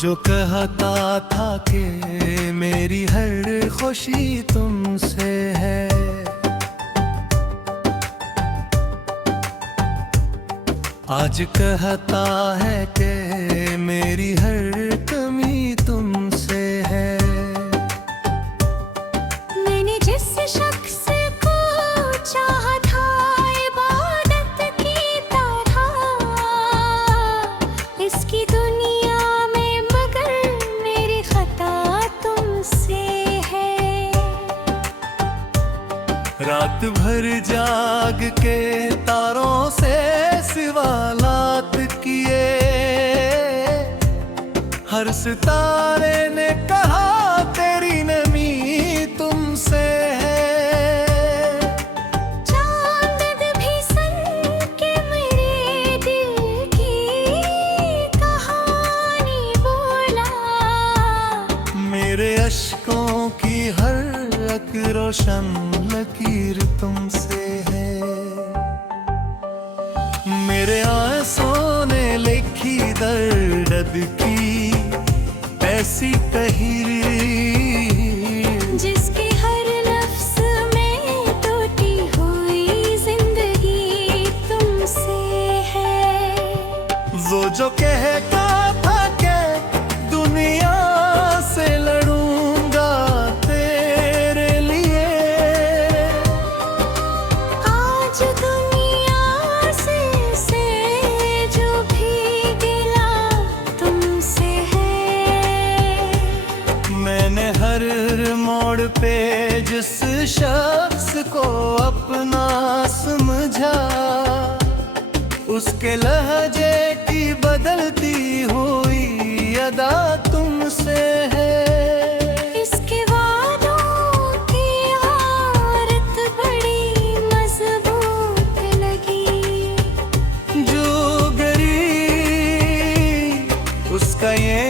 जो कहता था कि मेरी हर खुशी तुमसे है, आज कहता है कि मेरी हर कमी तुमसे है। मैंने जिस शख्स को चाहा था इबादत की तरह, इसकी दुनिया में मगर मेरी खता तुमसे है। रात भर जाग के तारों से सवालात किए, हर सितारे ने कहा तेरी नमी तुमसे है। चांद भी सन के मेरे दिल की कहानी बोला, मेरे अश्कों की हर एक रोशन लकीर तुमसे है। मेरे आंसुओं ने लिखी दर्द की ऐसी तहरीर, जिसके हर लफ्ज में टूटी हुई जिंदगी तुमसे है। वो जो कहता था कि दुनिया से लड़ूंगा तेरे लिए, आज दुनिया से जो भी गिला तुमसे है। मैंने हर मोड़ पे जिस शख्स को अपना समझा, उसके लहजे की बदलती हुई अदा तुमसे है। इसके वादों की औरत बड़ी मजबूत लगी, जो गरीब उसका ये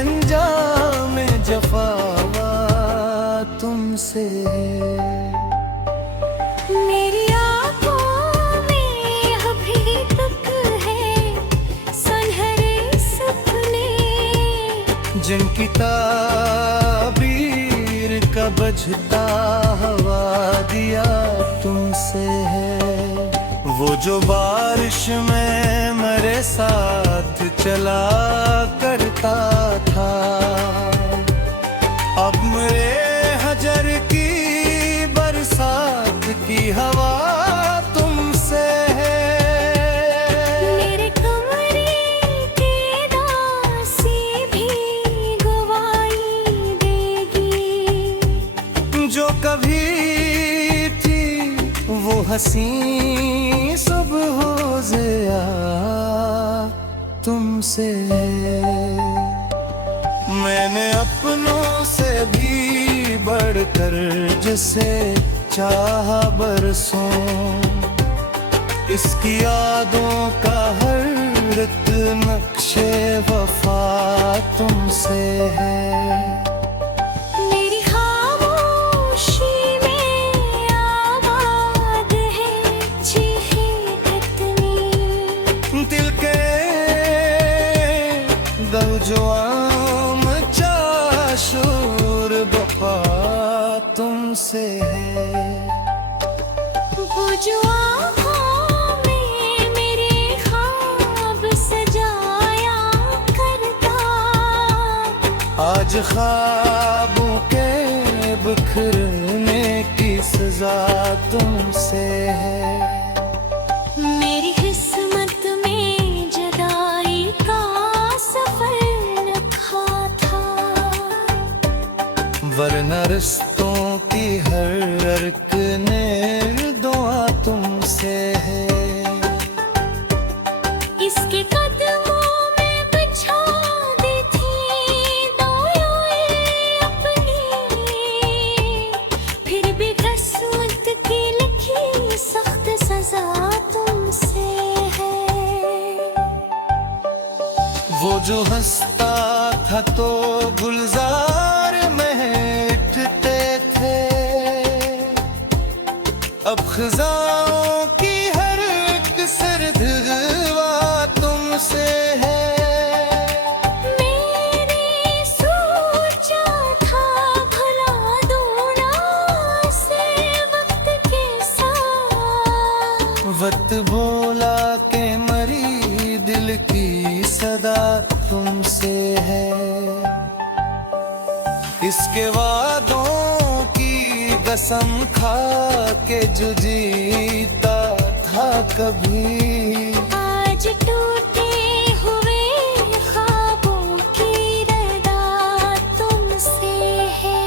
अंजाम जफावा तुमसे है। मेरी आंखों में अभी तक है सुनहरे सपने, जिनकी ताबीर का बजता हवा दिया तुमसे है। वो जो बारिश में मेरे साथ चला करता था, अब मेरे हजर की बरसात की हवा तुमसे है। मेरे कमरे के दासी भी गवाही देगी, जो कभी थी वो हंसी सुबह ज़िया तुमसे है। मैंने अपनों से भी बढ़कर जिसे चाहा बरसों, इसकी यादों का हर एक नक्शे वफा तुमसे है। मेरी खामोशी में आबाद है चीखे कितनी, दिल के दल जो आम चाशूर बफा तुमसे है। वो जो आँखों में मेरे ख्वाब सजाया करता, आज ख्वाबों के बिखरने की सजा तुमसे है। मेरी किस्मत में जुदाई का सफर लिखा था, वरना रिश्तों की हर अर्क ने दुआ तुमसे है। इसके कदमों में बिछा दी थी दुआएं अपनी, फिर भी किस्मत की लिखी सख्त सजा तुमसे है। वो जो हंसता था तो गुलजार महकते थे, अब खिजाओं की हर एक सर्द हवा तुमसे है। इसके वादों की कसम खा के जो जीता था कभी, आज टूटे हुए ख्वाबों की रदा तुमसे है।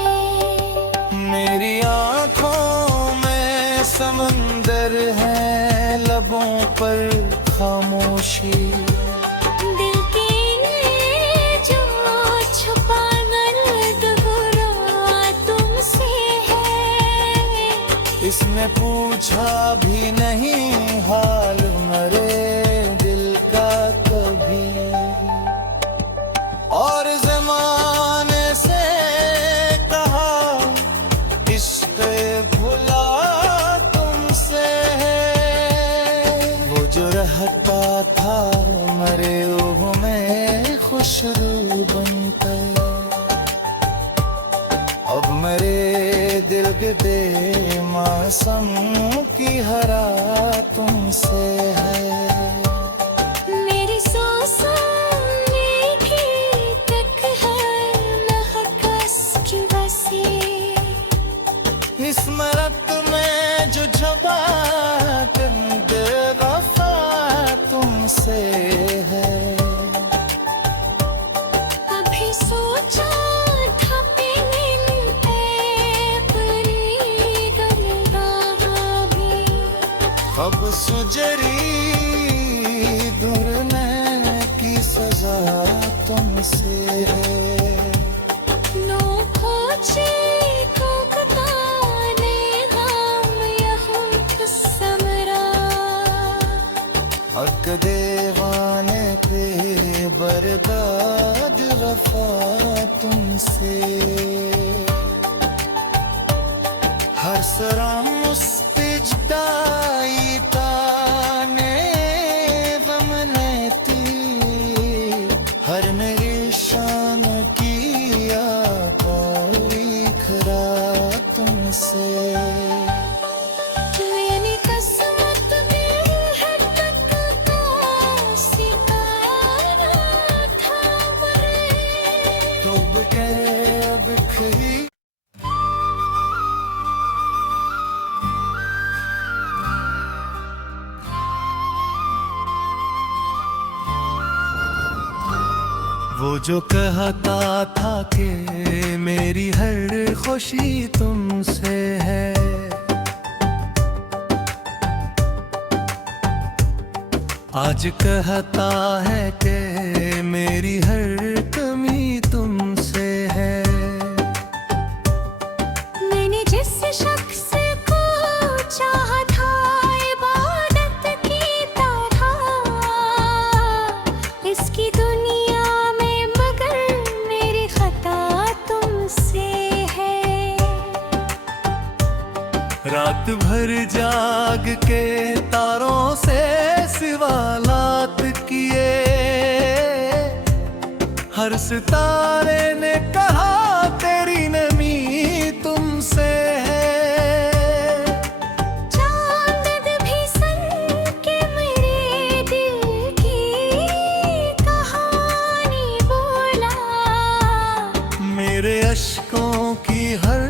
मेरी आँखों में समंदर है, लबों पर खामोशी, दिल के जो छुपा दर्द बुरा तुमसे है। इसने पूछा भी नहीं हाल मरे दिल का कभी, और ज़माने से कहा इश्क़ भुला तुमसे है। वो जो रहता था मरे रूह में खुशबू बनकर, अब मेरे दिल के बेमौसम की हरा तुमसे है। मेरी सांसों में भी तक है महकस की बसी, इस मरत में जो छुपा वफा तुमसे है। अभी सोचा था परी गलबा भी, अब सुजरी दुरने की सजा तुमसे है। नो खोजे को कताने हम यहूं समरा, हक देवाने पे बर्बाद वफा तुमसे, हर सरा मुस्तिजदाई ताने वमनती, हर मेरी शान किया कोई खरा तुमसे। मेरी किस्मत में है तक का सितारा था मरे, डूब के अब खरी वो जो कहता था कि मेरी हर खुशी तुमसे है, आज कहता है कि मेरी हर कमी तुमसे है। मैंने जिस शख्स को चाहा था इबादत की तरह, इसकी दुनिया में मगर मेरी खता तुमसे है। रात भर जाग के तारों से सवालात किए, हर सितारे ने कहा तेरी नमी तुमसे है। चांद भी सन के मेरे दिल की कहानी बोला, मेरे अश्कों की हर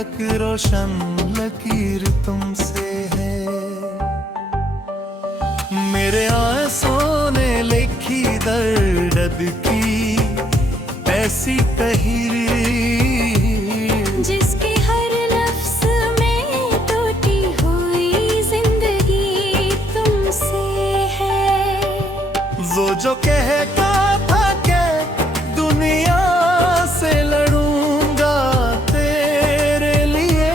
एक रोशन लकीर तुमसे है। मेरे आंसुओं ने लिखी दर्द की ऐसी तहरीर, जिसके हर लफ्ज में टूटी हुई जिंदगी तुमसे है। वो जो कहता था कि दुनिया से लड़ूंगा तेरे लिए,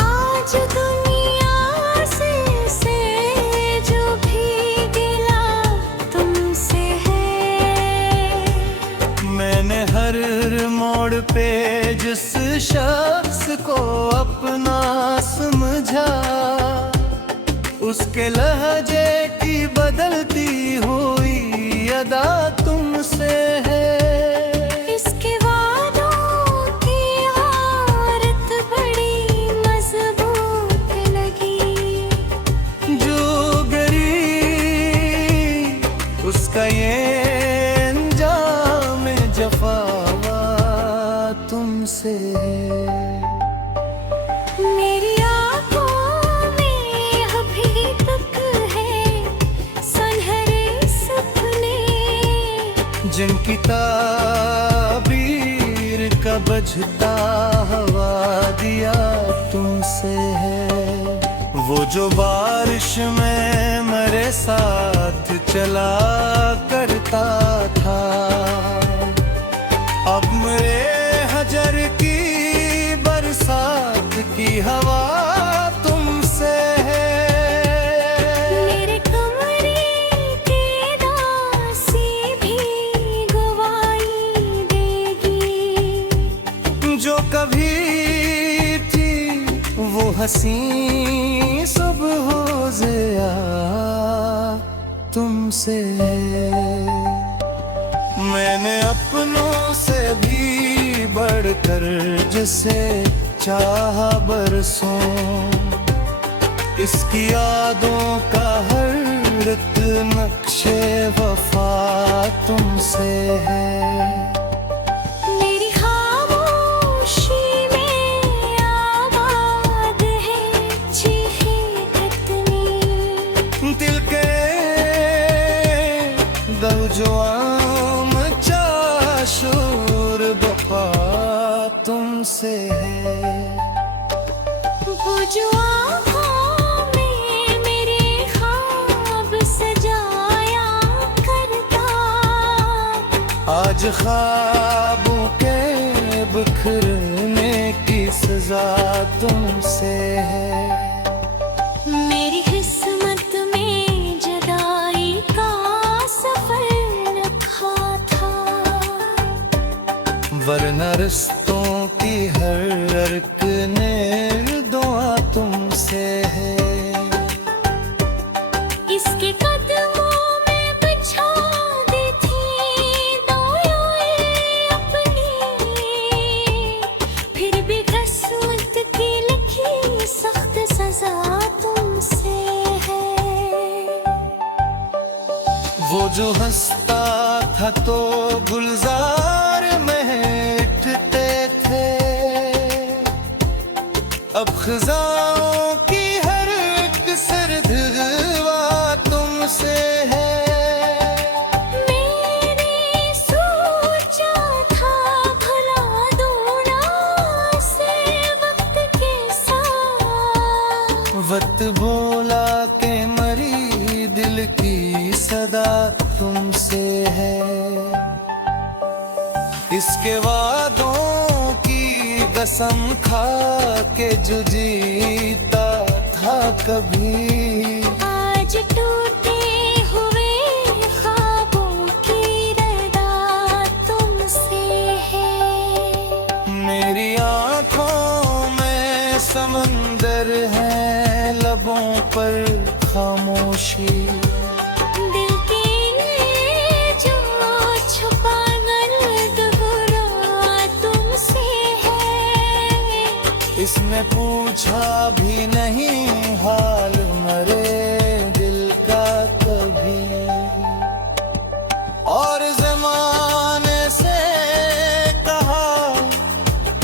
आज दुनिया से जो भी गिला तुमसे है। मैंने हर मोड़ पे जिस शख्स को अपना समझा, उसके लहजे की बदलती हुई अदा तुमसे है। इसके वादों की आरत बड़ी मजबूत लगी, जो गरी उसका ये अंजाम जफा तुमसे है। मेरी आँखों में अभी तक है सुनहरे सपने, जिनकी ताबीर का बजता हवा दिया तुमसे है। वो जो बारिश में मेरे साथ चला करता था, अब मेरे हजर की बरसात की हवा तुमसे है। मेरे कमरे के दासी भी गवाही देगी, जो कभी थी वो हंसी सुबह ज़िया तुमसे है। मैंने अपनों से भी बढ़कर जिसे चाहा बरसों, इसकी यादों का हर एक नक्शे वफा तुमसे है। मेरी खामोशी में आबाद है चीखें कितनी, दिल के दहजुआम शोर बपा तुमसे है। वो जो आँखों में मेरे ख्वाब सजाया करता, आज ख्वाबों के बिखरने की सजा तुमसे है। मेरी किस्मत में जुदाई का सफर लिखा था, वरना रिश्तों की हर अर्क ने दुआ तुमसे है। इसके कदमों में बिछा दी थी दुआएं अपनी, फिर भी किस्मत की लिखी सख्त सजा तुमसे है। वो जो हंसता था तो गुलजार महकते थे, अब खिजाओं की हर एक सर्द हवा तुमसे है। मैंने सोचा था भला दूना से वक्त के साथ, वक्त बोला के मरी दिल की सदा तुमसे है। इसके वादों की कसम खा के जो जीता था कभी, आज टूटे हुए ख्वाबों की रदा तुमसे है। मेरी आँखों में समंदर है, लबों पर खामोशी, दिल के जो छुपा गर्द बुरा तुमसे है। इसने पूछा भी नहीं हाल मरे दिल का कभी, और ज़माने से कहा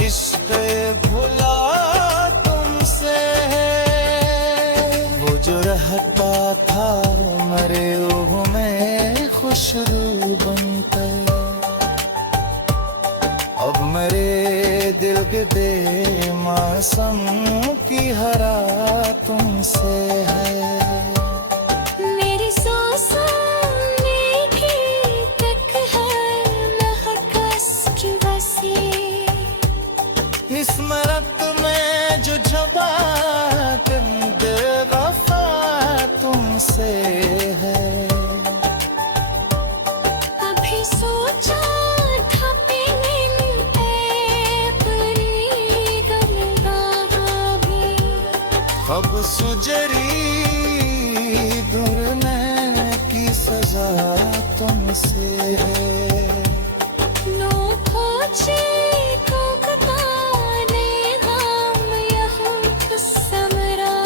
इश्क़ भुला तुमसे है। वो जो रहता था मरे रूह में खुशबू बनकर, अब मेरे दिल के दे मौसम की हरा तुमसे है। मेरी सांसों की तक है महकस की बसी, इस्मरत में जो छुपा वफा तुमसे है। कभी सोचा था परी गंगा भी, अब सुजरी दुरने की सजा तुमसे है। नो खोजे को कताने हम यहाँ समरा,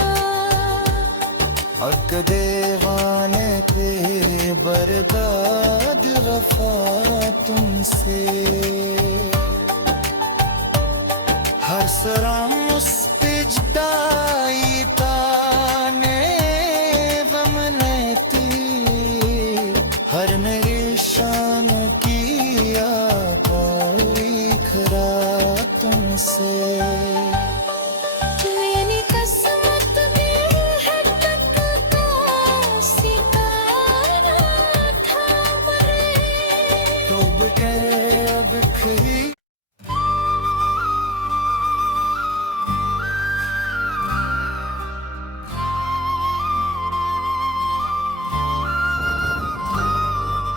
हक देवाने थे बर्बाद वफा तुमसे। Sıram müstecdai tane vamneti Har निशान किया कोई खरा तुमसे मेरी किस्मत में है तक का सितारा था मरे डूब के अब खरी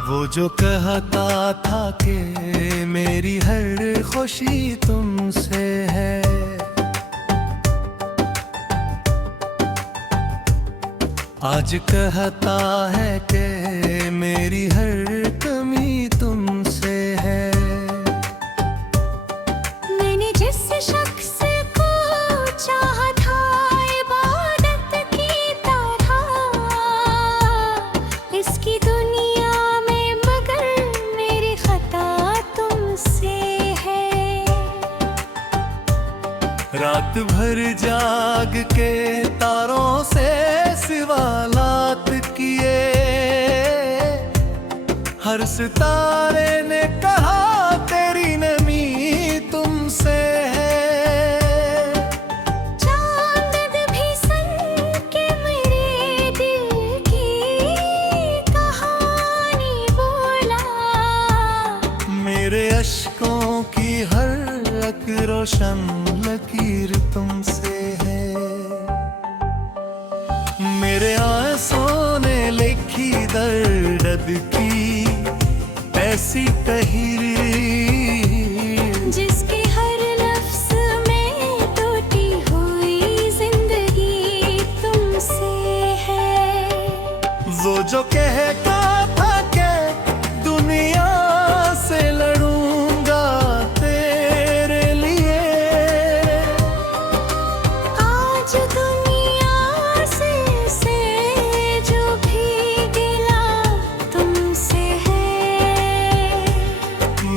वो जो कहता था कि मेरी हर खुशी तुमसे है आज कहता है कि मेरी हर कमी तुमसे है मैंने जिस शख्स को चाहा था इबादत की तरह इसकी दुनिया में मगर मेरी खता तुमसे है रात भर जाग के तारों से सवालात किए हर सितारे ने कहा तेरी नमी तुमसे है चांद भी सन के मेरे दिल की कहानी बोला मेरे अश्कों की हर एक रोशन लकीर तुमसे है मेरे आंसुओं ने लिखी दर्द की ऐसी तहरीर जिसके हर लफ्ज में टूटी हुई जिंदगी तुमसे है वो जो कहता था कि दुनिया से लड़ूंगा तेरे लिए आज दुनिया से जो भी गिला तुमसे है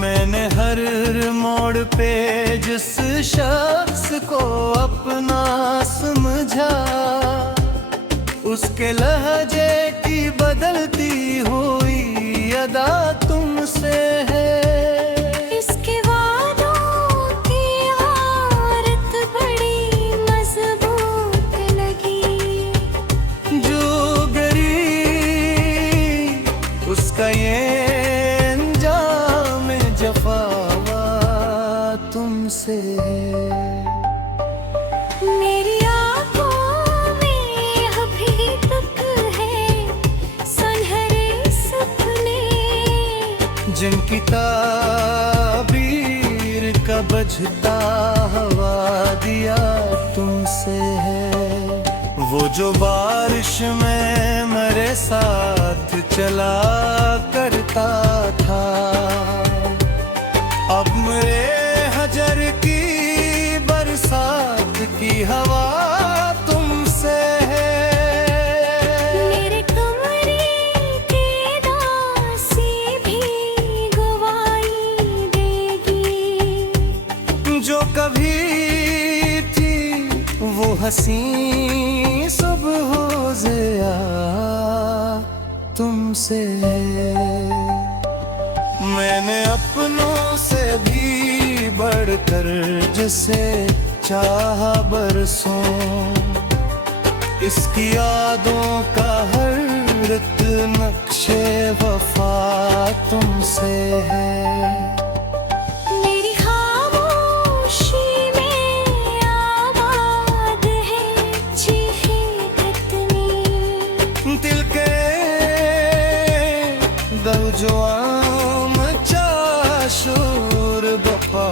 मैंने हर मोड़ पे जिस शख्स को अपना समझा उसके लहजे की बदलती हुई अदा तुमसे है इसके वादों की आरत बड़ी मजबूत लगी जो गरीब उसका ये अंजाम जफावा तुमसे है मेरी आंखों में अभी तक है सुनहरे सपने जिनकी ताबीर का बजता हवा दिया तुमसे है वो जो बारिश में मेरे साथ चला करता था अब मेरे हजर की बरसात की हवा तुमसे है मेरे कमरे के दासी भी गवाही देगी जो कभी थी वो हसी सुबह ज़िया तुमसे है मैंने अपनों से भी बढ़कर जिसे चाहा बरसों इसकी यादों का हर एक नक्शे वफा तुमसे है मेरी खामोशी में आबाद है चीखे कितनी दिल के दल जो आम चाशूर बपा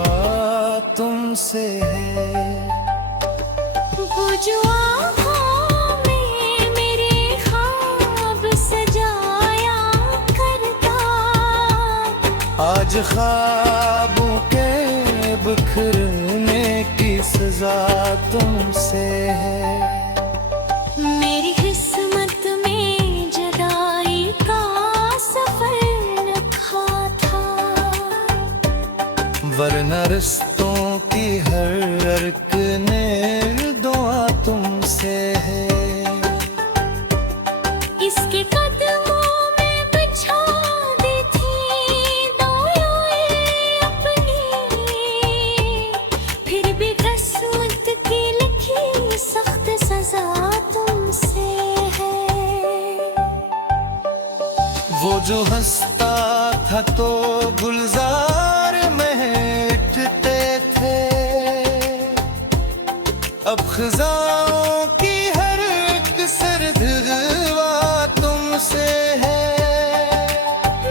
तुमसे है वो जो आँखों में मेरे ख्वाब सजाया करता आज ख्वाबों के बिखरने की सजा तुमसे है मेरी किस्मत में जदाई का सफर लिखा था वरना रिश्तों की हर धड़कने दुआ तुमसे है। इसके कदमों में बिछा दी थी दुआएं अपनी, फिर भी किस्मत की लिखी सख्त सजा तुमसे है। वो जो हंसता था तो गुलजार महकते थे, अब खिजाओं की हर एक सर्द हवा तुमसे है।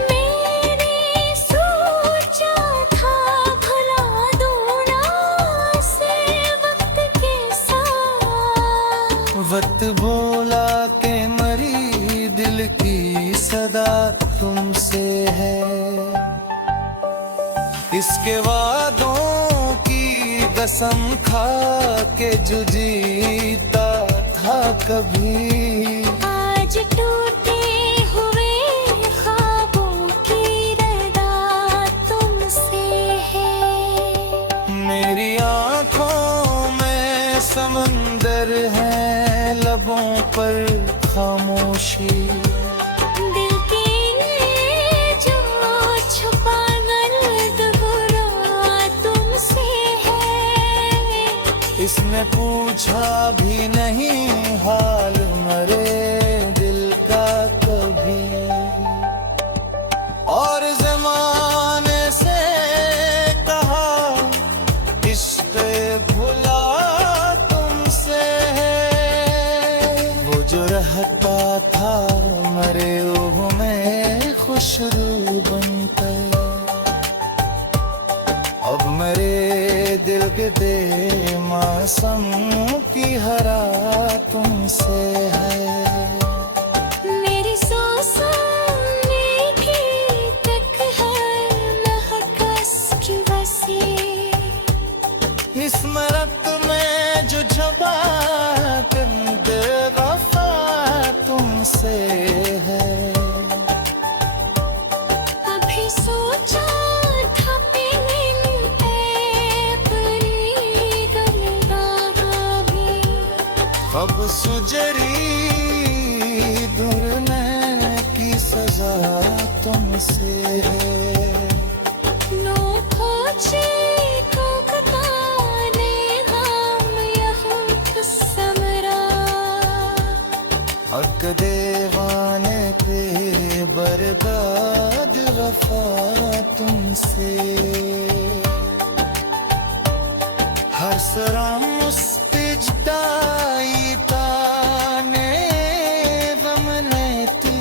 मैंने सोचा था भला दूना से वक्त के साथ, वक्त बोला के मरी दिल की सदा तुमसे है। इसके वादों की कसम खा के जो जीता था कभी, आज टूटे हुए ख्वाबों की रदा तुमसे है। मेरी आंखों में समंदर है, लबों पर खामोशी। दिल की जो छुपा दर्द हुआ तुमसे है। इसने पूछा भी नहीं हाल मरे दिल का कभी, और ज़माने से कहा इश्क़ भुला तुमसे है। वो जो रहता था मरे रूह में खुशबू बनकर, अब मेरे दिल के बेमौसम की हरा तुमसे है। मेरी सांसों की तक है महकस की बसी, इस्मरत में जो छुपा वफा तुमसे है। अभी सोचा था मिलते परी गलगा भी, अब सुजरी दुरने की सजा तुमसे है। नो खोजे को कताने हम यहाँ समरा, हक देवाने पे बर्बाद वफा तुमसे। हर सराम मुस्तिजदाई ताने गमनेती,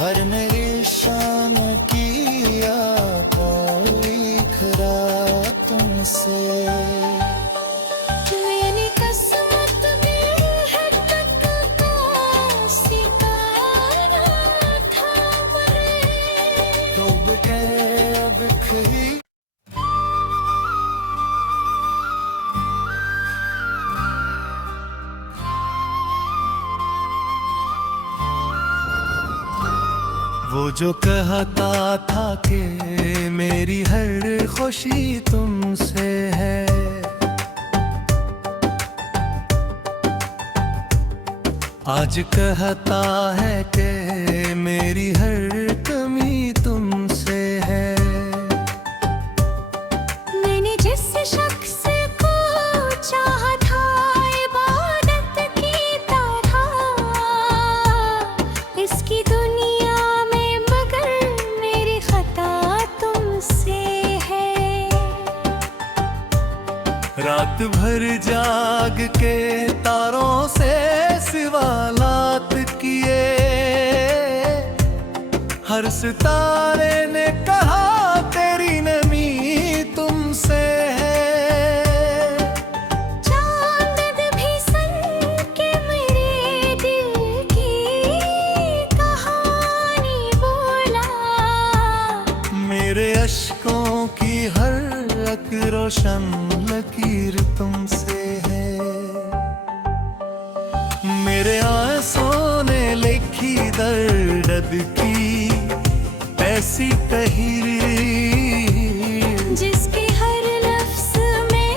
हर मेरी शान किया कोई खरा तुमसे। मेरी किस्मत में है तक का सितारा था मरे, डूब के अब खरी वो जो कहता था कि मेरी हर खुशी तुमसे है, आज कहता है कि मेरी हर कमी तुमसे है। मैंने जिस शख्स को चाहा था इबादत की तरह, इसकी दुनिया में मगर मेरी खता तुमसे है। रात भर जाग के तारों से सवालात किए, हर सितारे ने कहा तेरी नमी तुमसे है। चांद भी सन के मेरे दिल की कहानी बोला, मेरे अश्कों की हर एक रोशन लकीर तुमसे है। मेरे आंसुओं ने लिखी दर्द की ऐसी तहरीर, जिसके हर लफ्ज में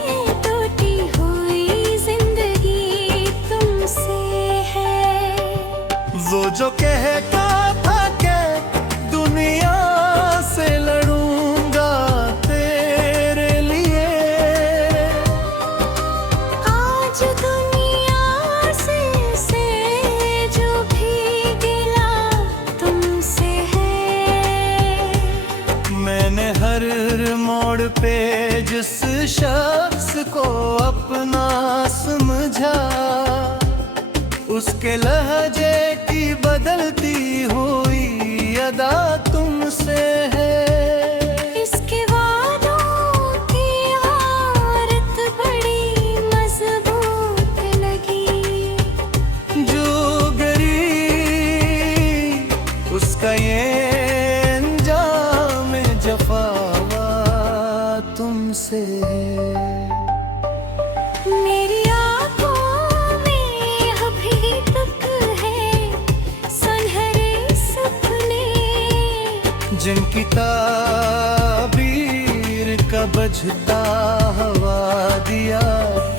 शख्स को अपना समझा, उसके लहजे की बदलती हुई अदा तुमसे है। इसके वादों की आरत बड़ी मजबूत लगी, जो गरी उसका ये अंजाम जफावा तुमसे है। मेरी आँखों में अभी तक है सुनहरे सपने, जिनकी ताबीर का बजता हवा दिया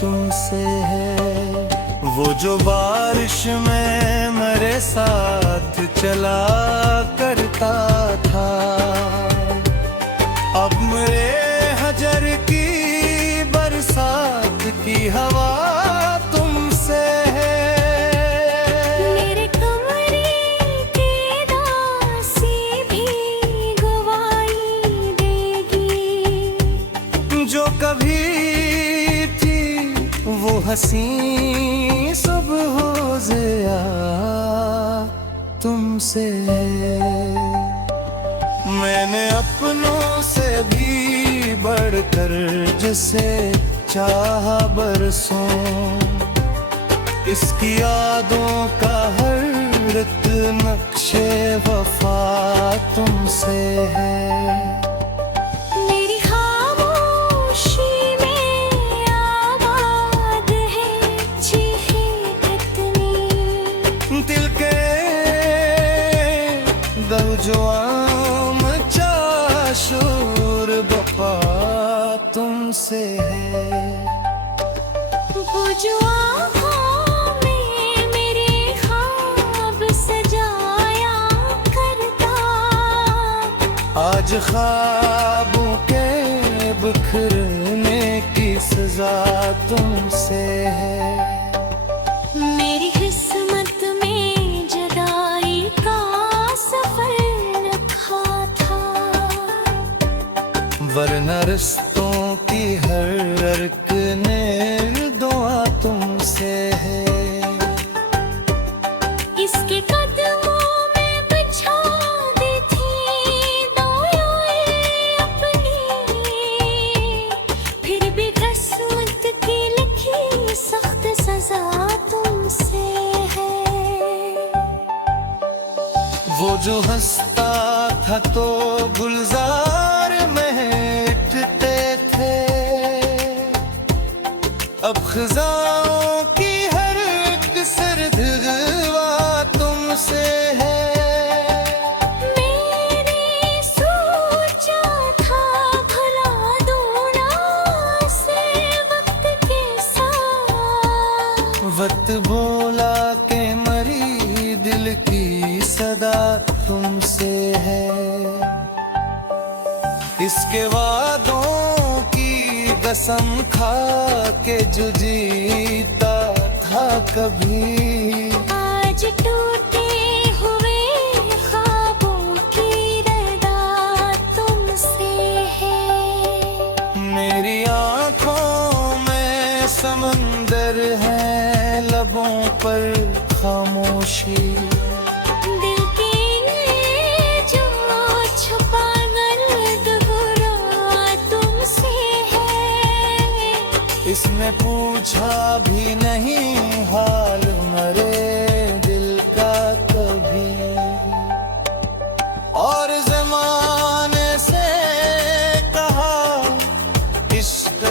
तुमसे है। वो जो बारिश में मेरे साथ चला करता था, अब मेरे हजर की बरसात की हवा तुमसे है। मेरे कमरे के दासी भी गवाही देगी, जो कभी थी वो हंसी सुबह ज़िया तुमसे है। मैंने अपनों से भी बढ़कर जिसे चाहा बरसों, इसकी यादों का हर एक नक्शे वफा तुमसे है। मेरी खामोशी में आबाद है चीखें कितनी, दिल के दल जो आम चाशूर बपा तुमसे है। वो जो आँखों में मेरे ख्वाब सजाया करता, आज ख्वाबों के बिखरने की सजा तुमसे है। मेरी किस्मत में जुदाई का सफर लिखा था, वरना रिश्तों की हर अर्क ने दुआ तुमसे है। इसके कदमों में बिछा दी थी दुआएं अपनी, फिर भी किस्मत की लिखी सख्त सजा तुमसे है। वो जो हंसता था तो गुलजार महकते थे, अब खिजाओं की हर एक सर्द हवा तुमसे है। मैंने सोचा था भला दूना से वक्त के साथ, वक्त बोला के मरी दिल की सदा तुमसे है। इसके वादों की कसम खा के जो जीता था कभी, आज टूटे हुए ख्वाबों की रदा तुमसे है। मेरी आँखों में समंदर है, लबों पर खामोशी, दिल के जो छुपा दर्द बुरा तुमसे है। इसने पूछा भी नहीं हाल मरे दिल का कभी, और ज़माने से कहा इश्क़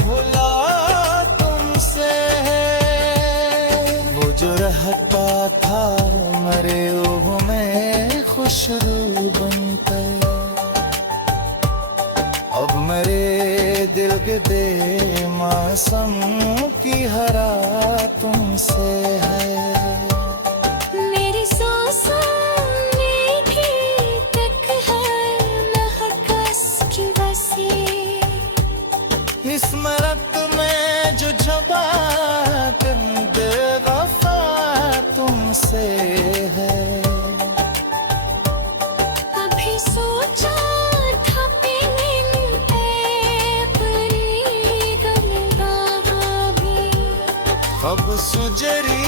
भुला तुमसे है। वो जो रहता था मरे रूह में खुशबू बनकर, अब मेरे दिल के बेमौसम की हरा तुमसे है। मेरी सांसों में भी तक है महकस की बसी, इस मरत में जो छपा बेवफा तुमसे है। कभी सोचा था पीने परी अब सुजरी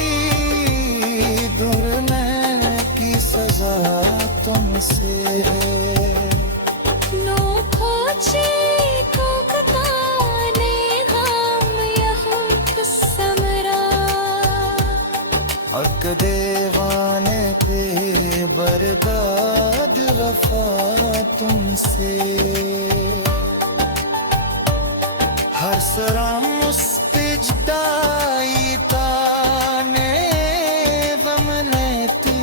दुर्न की सजा तुमसे है। नो खोचे को कताने हम यहूं समरा हक देवाने पे बर्बाद वफा तुमसे। हर सरा मुस्तिजदाई ताने वमनती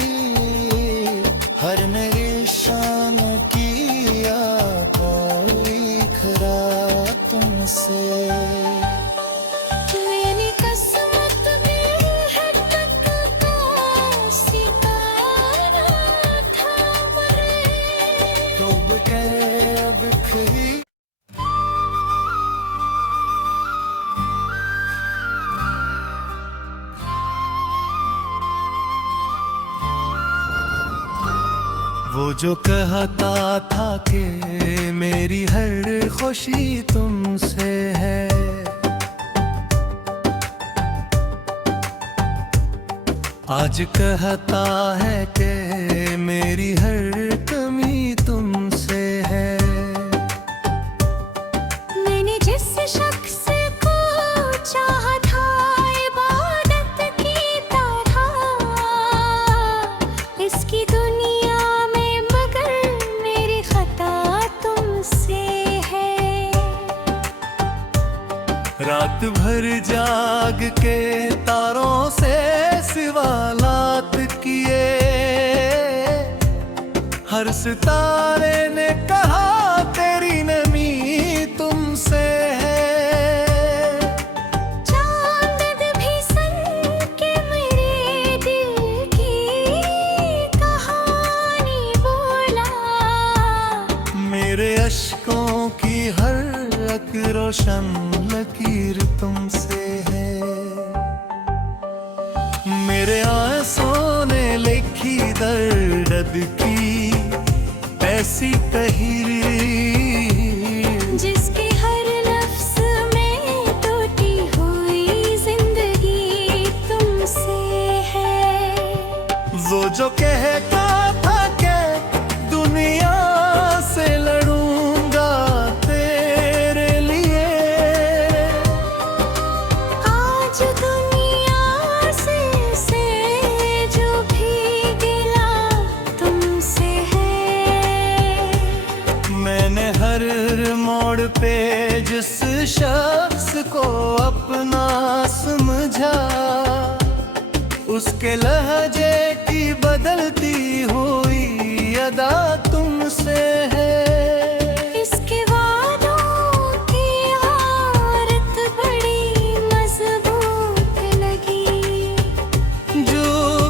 हर मेरी शान किया कोई खरा तुमसे। मेरी किस्मत में है तक का सितारा था मरे डूब कर अब खरी वो जो कहता था कि मेरी हर खुशी तुमसे है, आज कहता है कि मेरी हर कमी तुमसे है। मैंने जिस शख्स को चाहा था इबादत की तरह इसकी दुनिया में मगर मेरी खता तुमसे है। रात भर जाग के तारों से सवालात किए, हर सितारे ने कहा तेरी नमी तुमसे है। चांद भी सन के मेरे दिल की कहानी बोला, मेरे अश्कों की हर एक रोशन लकीर तुमसे है। मेरे आंसुओं ने लिखी दर्द की ऐसी तहरीर जिसके हर लफ्ज में टूटी हुई जिंदगी तुमसे है। वो जो कहता था कि दुनिया से लड़ूंगा तेरे लिए, आज दुनिया से जो भी गिला तुमसे है। मैंने हर मोड़ पे जिस शख्स को अपना समझा, उसके लहजे की बदलती हुई अदा तुमसे है। इसके वादों की आरत बड़ी मजबूत लगी, जो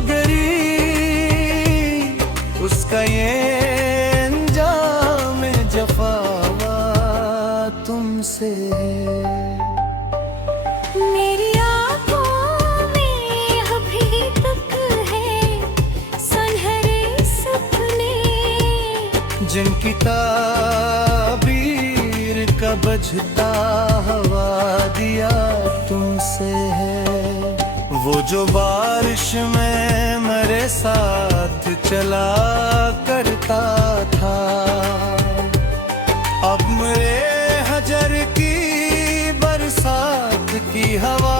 गरी उसका ये अंजाम जफा तुमसे है। मेरी आंखों में अभी तक है सुनहरे सपने, जिनकी ताबीर का बजता हवा दिया तुमसे है। वो जो बारिश में मेरे साथ चला करता था, अब मेरे हजर की बरसात की हवा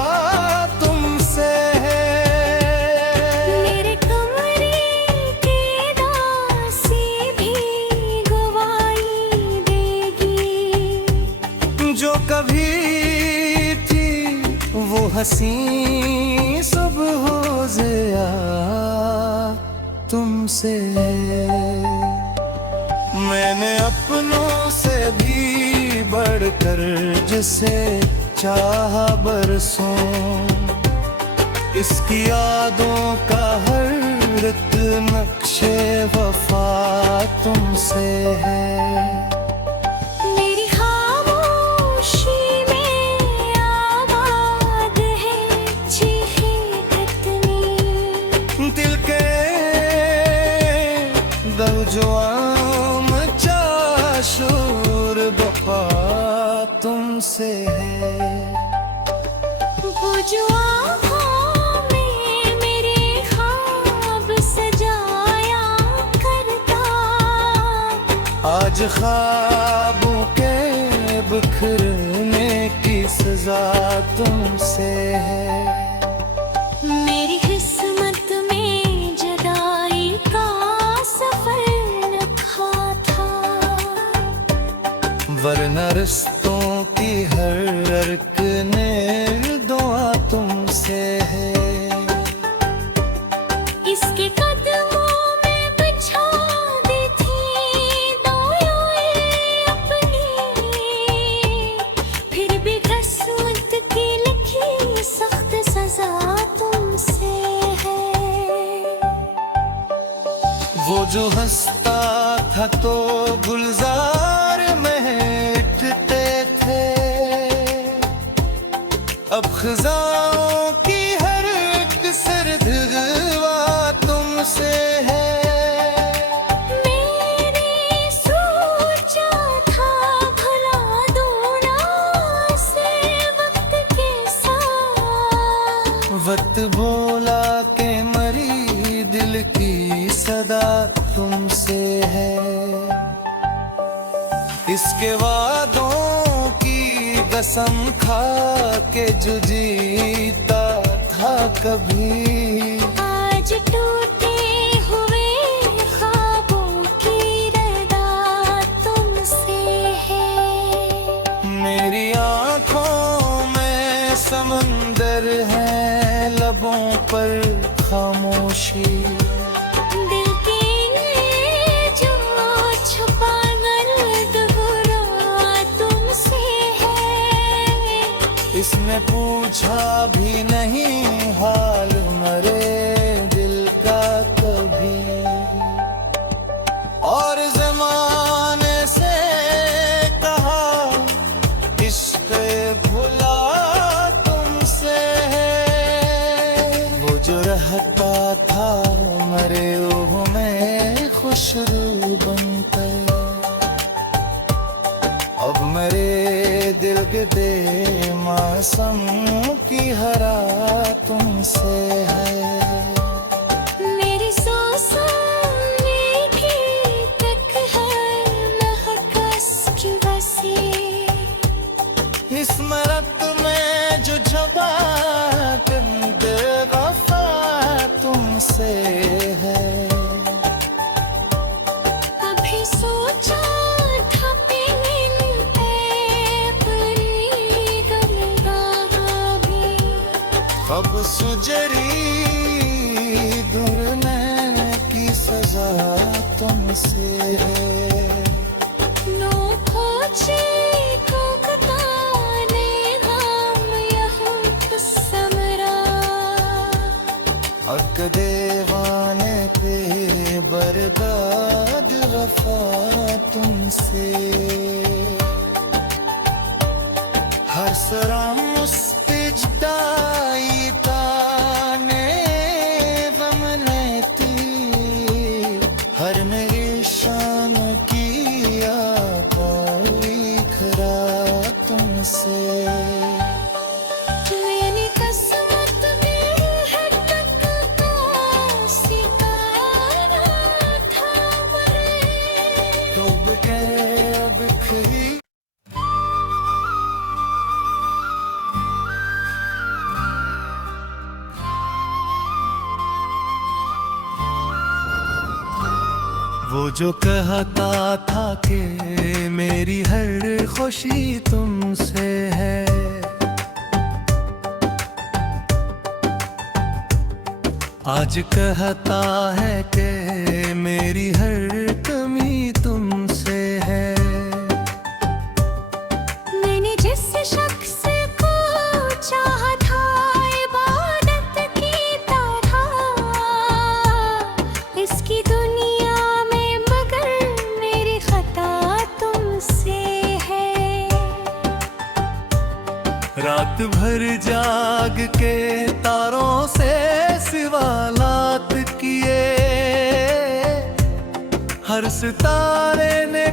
तुमसे है। मेरे कमरे के दासी भी गवाही देगी, जो कभी थी वो हंसी सुबह ज़िया तुमसे है। मैंने अपनों से भी बढ़कर जिसे चाहा बरसों, इसकी यादों का हर एक नक्शे वफा तुमसे है। मेरी खामोशी में आबाद है चीखे कितनी, दिल के दर जो मचा शोर बफा तुमसे है। वो जो आँखों आज ख्वाबों के बिखरने की सजा तुमसे है। मेरी किस्मत में जुदाई का सफर लिखा था, वरना रिश्तों की हर अर्क ने दुआ तुमसे है। इसके कदमों में बिछा दी थी दुआएं अपनी, फिर भी किस्मत की लिखी सख्त सजा तुमसे है। वो जो हंसता था तो गुलजार महकते थे, अब खिजाओं की हर एक सर्द हवा तुमसे है। मैंने सोचा था भला दूना से वक्त के साथ, वक्त बोला के मरी दिल की सदा तुमसे है। इसके वादों की कसम खा के जो जीता था कभी, आज टूटे हुए ख्वाबों की रदा तुमसे है। मेरी आंखों में समंदर है, लबों पर खामोशी, दिल के जो छुपा गर्द बुरा तुमसे है। इसने पूछा भी नहीं हाल मरे दिल का कभी, और ज़माने से कहा इश्क भुला तुमसे है। वो जो रहता था मरे रूह में खुशबू बनकर, अब मेरे दिल के दे मौसम की हरा तुमसे है। मेरी सांसों में भी तक है महकस की बसी, इस्मरत में जो छुपा वफा तुमसे है। कभी सोचा था मिलते परी गंगा भी, अब सुजरी दुरने की सजा तुमसे है। नो खोजे को कताने हम यहूं समरा, हक देवाने पे बर्बाद वफा तुमसे। हर सराम मुस्तिजदाई ताने वमनती, हर मेरी शान किया कोई खरा तुमसे। मेरी किस्मत में है तक का सितारा था मरे, डूब के अब खरी वो जो कहता था कि मेरी हर खुशी तुमसे है, आज कहता है कि मेरी हर कमी तुमसे है। मैंने जिस शख्स को चाहा था इबादत की तरह, इसकी दुनिया में मगर मेरी खता तुमसे है। रात भर जाग के तारों से सवालात किए, हर सितारे ने